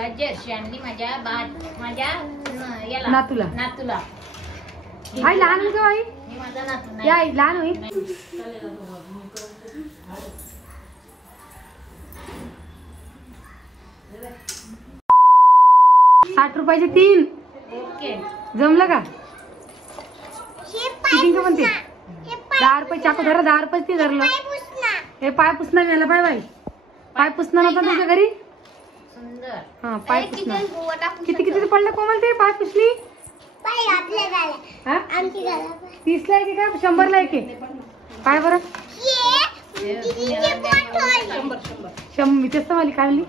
Jersey माझ्या याला नातूला आई लहान होईल का आई? मी माझा नातू नाही. या आई लहान होईल. 60 रुपयाचे 3. ओके जमलं का? किती का म्हणते? 10 रुपये चाकू धरा. 10 रुपये ते धरलं. हे पाय पुसणं मिळालं. Bye bye. पाय पुसणं नव्हतं तुझ्या घरी? सुंदर. हा पाय पुसणं. किती किती पडलं कोमल ते पाय पुसली? 30 ला एक का 100 ला एक? काय बरं 100 मी तेच मला काय म्हणली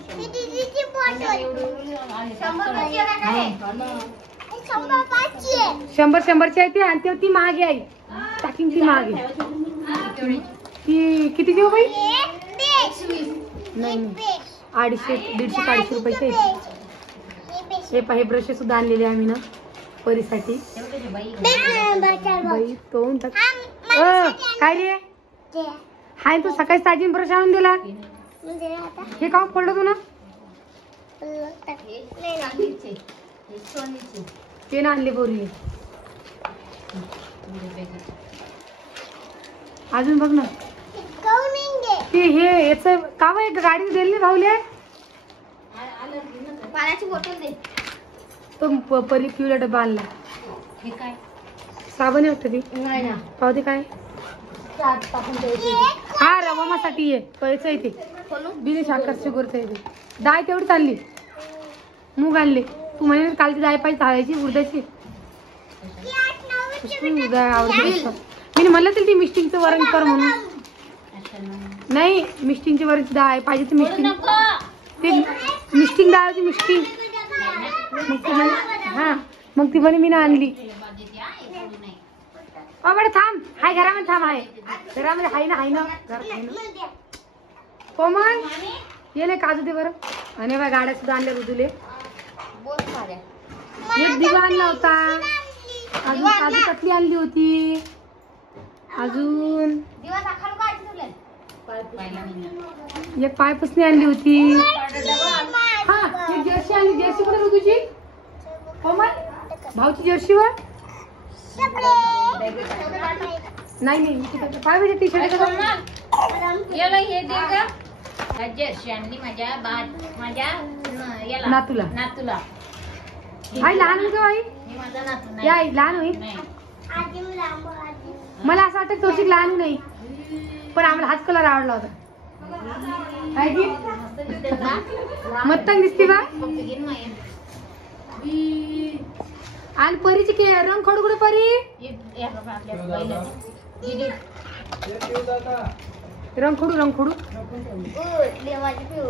100 आहे ती. आणि ते ती महाग आहे टाकिंग. ती महाग आहे ती. किती देऊ बाई? नाही 250 150 रुपयाचे. हे पाहे ब्रश सुद्धा आणलेले आम्ही ना परीसाठी. बाई तोंड टाक. काय रे हाय तू सकाळी ताजी ब्रश आणून दिला. हे का पडलं तू ना? ते ना आणले बोरली. अजून बघ ना ते हे याच का बा गाडी दिली भाऊले. पाण्याची बॉटल दे. तो परी पिवळा डबा आणला. हे काय साबण आहे वाटतं ती. नाही ना पाहू दे काय. हा रवामासाठी आहे पैसा येते. बिने साखर शुगरचं येते. डाळ तेवढीच आणली. मूग आणले. तू म्हणे कालची डाळ पाहिजे धावायची उडदाची. आवडते. मी म्हणलं तर ती मिस्टिंगचं वरण कर म्हणून. नाही मिस्टिंगची वरणची डाळ पाहिजे तर मिस्टिंग. ते मिस्टिंग डाळ होती मिस्टिंग. मग ती म्हणे हा मग ती म्हणे मी ना आणली. अ बरं थांब. हाय घरामध्ये थांब. आहे घरामध्ये हाय ना घरात आहे ना. कोमल ये नाही काजू दे बरं. आणि बा गाड्या सुद्धा आणल्या ऋतूले. एक दिवा आणला होता. अजून काजू कटली आणली होती. अजून एक पाय पुसणी आणली होती. हा एक जर्सी आणली. जर्सी कुठे ऋतूची? कोमल भाऊची जर्सी वर नाही नाही काय पाहिजे टी शर्ट. याला हे दे का जर्शी आणली माझ्या याला नातूला. आई लहान होईल का आई? मी माझा नातू या नाही. आई लहान होईल. नाही. मला असं वाटतं तोशी लहान नाही पण आम्हाला हाच कलर आवडला होता. आहे की मत्तंग दिसते बा. आणि परीची के रंग खडू कुठे परी? रंगखडू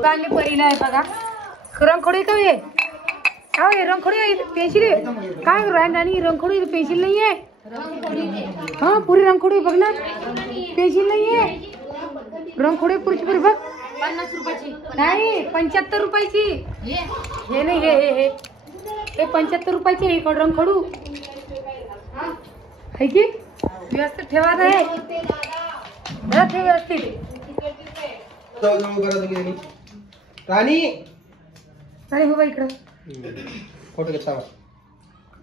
आणले परीला आहे बघा. रंगखडू का ये काय रंगखडू पेन्सिल काय राणी रंगखडू पेन्सिल नाही आहे. हा पुरी रंगखडू बघ ना. पेन्सिल नाही आहे. रंगखडू पुरीची पुरी बघ. 50 रुपयाची नाही 75 रुपयाची. हे नाही हे 75 रुपयाची आहे. इकडं रंगखडू आहे की व्यवस्थित ठेवा आहे. ठेव व्यवस्थित. राणी अरे हो बाई इकडं फोटो घेता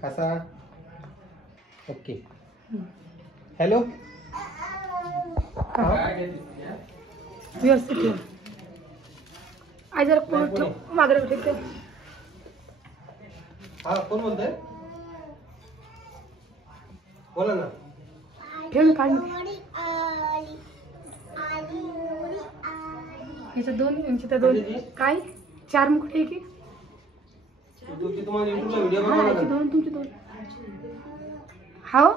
कसा. ओके हॅलो व्यवस्थित ठेव. आई जरा मागं ठेव. हा कोण बोलतोय? बोला ना. ठेव काढ. याच्या 2 इंची तर 2 काय 4 मुकुट आहे की तुमची तुम्हाला युट्यूबला व्हिडिओ हा बघायला याची लागेल. 2 तुमची 2. हाव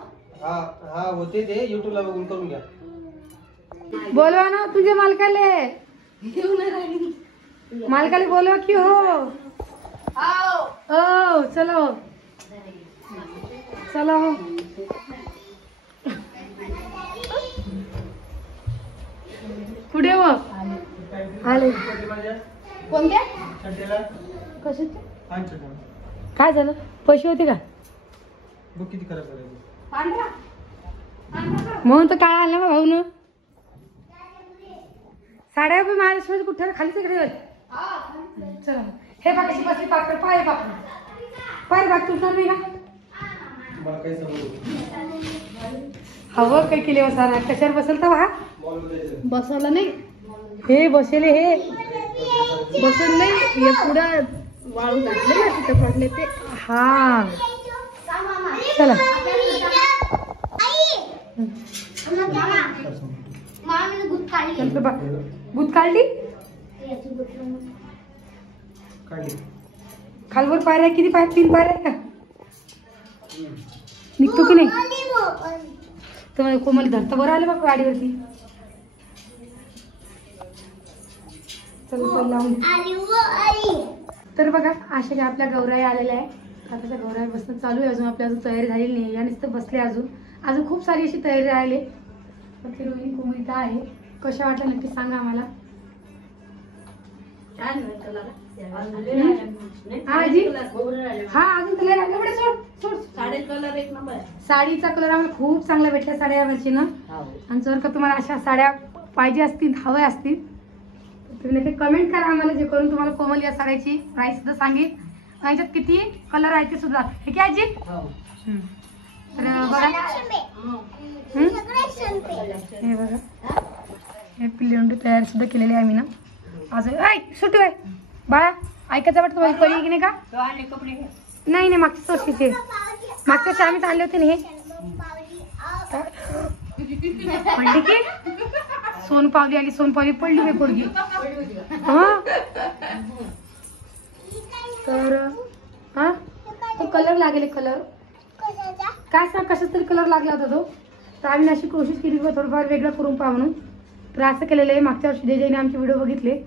हा हा होते ते युट्यूबला बघून करून घ्या. बोलवा ना तुझे मालकाले. मालकाले बोलवा की हो. हो चला हो चला हो. पुढे हो आले. कोणत्या कशाचे काय झालं? पैसे होते का? किती खराब म्हणून तर काय आलं मग भाऊ न. साड्या महाराष्ट्रामध्ये कुठे खाली तिकडे चला हे बघ कशी बसली पाकड पाय बाप पाय बाप तुटणार नाही का मला काही समजलं हवं काय केले बसायला कशावर बसल तर हा बसवलं नाही हे बसेले हे बसल नाही हे पुढं वाळू घातले ना तिथं पडले ते हा चला भूत काढली खालवर पायऱ्या किती पाय 3 पायऱ्या का निघतो की नाही तर कोमल धरता बरं आलं बघ गाडीवरती चल लावून तर बघा अशा ज्या आपल्या गौराई आलेल्या आहे आता त्या गौराई बसणं चालू आहे अजून आपल्या अजून तयारी झालेली नाही आणि नुसतं बसले अजून खूप सारी अशी तयारी राहिली फक्त रोहिणी कोमलिता आहे कशा वाटल्या नक्की सांगा आम्हाला हा आजी हा अजून कलर आहे सोड सोड साडे कलर एक नंबर साडीचा कलर आम्हाला खूप चांगला भेटला साड्या यावर्षी ना आणि जर का तुम्हाला अशा साड्या पाहिजे असतील हव्या असतील तुम्ही नक्की कमेंट करा आम्हाला जे करून तुम्हाला कोमल या साड्याची प्राइस सुद्धा सांगेल आणि याच्यात किती कलर आहे ते सुद्धा हे काय आजी तर बघा हे बघा हे पिल्लेंडू तयार सुद्धा केलेले आहे मी ना अजून ऐ सुटू आहे बाळा ऐकायचं वाटतं तुम्हाला पडी की नाही का नाही नाही मागच्या वर्षीचे मागच्या वर्षी आम्हीच आणले होते ना हे म्हणले की सोनपावली आली सोनपावली पडली मी पोरगी हा तर हा तो कलर लागेल कलर काय सांग कशाच तरी कलर लागला होता तो तर आम्ही अशी कोशिश केली की थोडंफार वेगळं करून पाहा म्हणून तर असं केलेलं आहे मागच्या वर्षी जे जेने आमचे व्हिडिओ बघितले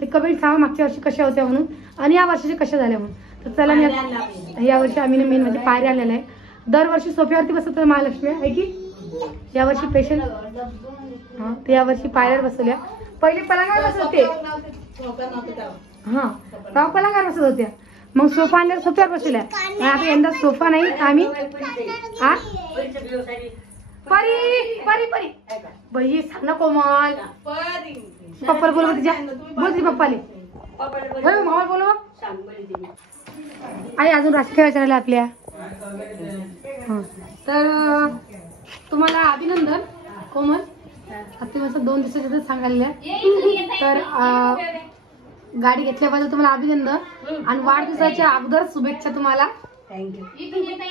ते कमेंट सांगा मागच्या वर्षी कशा होत्या म्हणून आणि या वर्षीचे कशा झाल्या म्हणून तर चला मी यावर्षी आम्ही मेन म्हणजे पायऱ्या आलेल्या आहे दरवर्षी सोफ्यावरती बसवतो महालक्ष्मी आहे की यावर्षी पेशंट हा ते यावर्षी पायऱ्यावर बसवल्या पहिले पलंगावर बसत होते हा तेव्हा पलंगावर बसत होत्या मग सोफा आणल्यावर सोफ्यावर बसवल्या आणि आता यंदा सोफा नाही आम्ही हा परी परी परी बाई सांग ना कोमल पप्पाला बोलव तुझ्या बोल तुझ्या पप्पाले मामा बोलव आई अजून राशी खेळायच्या राहिल्या आपल्या तर तुम्हाला अभिनंदन कोमल आता मस्त 2 दिवसाच्या सांगायला तर गाडी घेतल्याबद्दल तुम्हाला अभिनंदन आणि वाढदिवसाच्या अगोदर शुभेच्छा तुम्हाला थँक्यू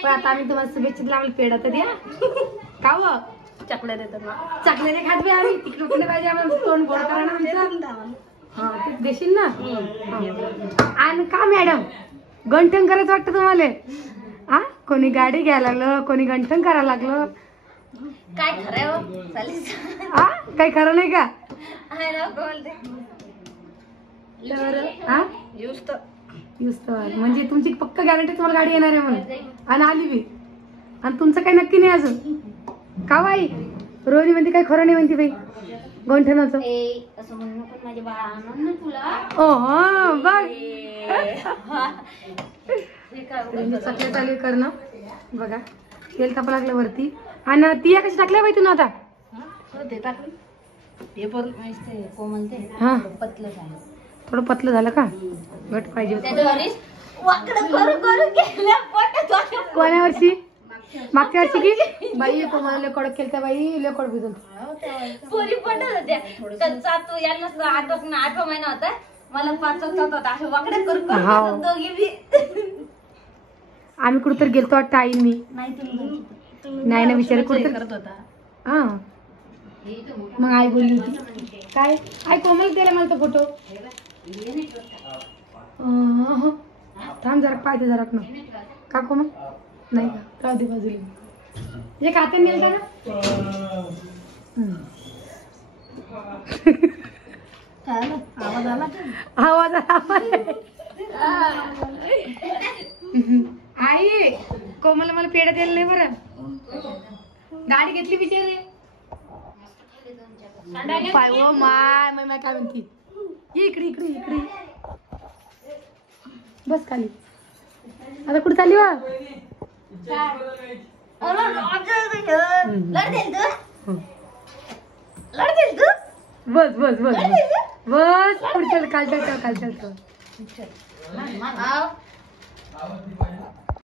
पण आता आम्ही तुम्हाला शुभेच्छा दिला आम्हाला पेढा तर द्या का व चॉकलेट देतात चॉकलेट खात बी आम्ही तिकडे कुठे पाहिजे आम्हाला तोंड गोड करा ना आमचं हा ते देशील ना आणि का मॅडम गंठन करायचं वाटतं तुम्हाला हा कोणी गाडी घ्यायला लागलं कोणी गंठन करायला लागलं काय खरं हा काही खरं नाही का तर हा म्हणजे तुमची पक्क गॅरंटी तुम्हाला गाडी येणार आहे म्हणून आणि आली बी आणि तुमचं काही नक्की नाही अजून का बाई रोहिणी म्हणते काही खरं नाही म्हणते बाई गंठनाचं असं म्हणणं पण माझ्या बाळानं ना तुला ओ बघ चकल्या चालू करणं बघा तेल तापा लागलं वरती आणि ती कशी टाकल्या बाई तुला आता ते टाकलं ते पण कोमल ते हा पतलं झालं थोडं पतलं झालं का घट पाहिजे कोण्या वर्षी मागच्या वर्षी की बाई कोणाला लय कडक केलं बाई लय कडक भिजल पोरी पटत होत्या तू यांना आठवा महिना होता मला 5 होता अशा वाकड्या करून दोघी बी आम्ही कुठेतरी गेलतो वाटतं आई मी नाही ना विचार कुठे करत होता हा मग आई बोलली होती काय आई कोमल दिला मला तो फोटो थांब जरा पाहिजे जरा न का कोमल नाही का राहू दे बाजूला एक हातात नेलता ना आवाज आई कोमल मला पेढा द्यायला नाही बरं गाडी घेतली बिचारे पाय ओ माय माय काय म्हणती इकडे इकडे इकडे बस खाली आता कुठे चालली वा बस बस बस बस पुढे चल काल चल काल चल आव.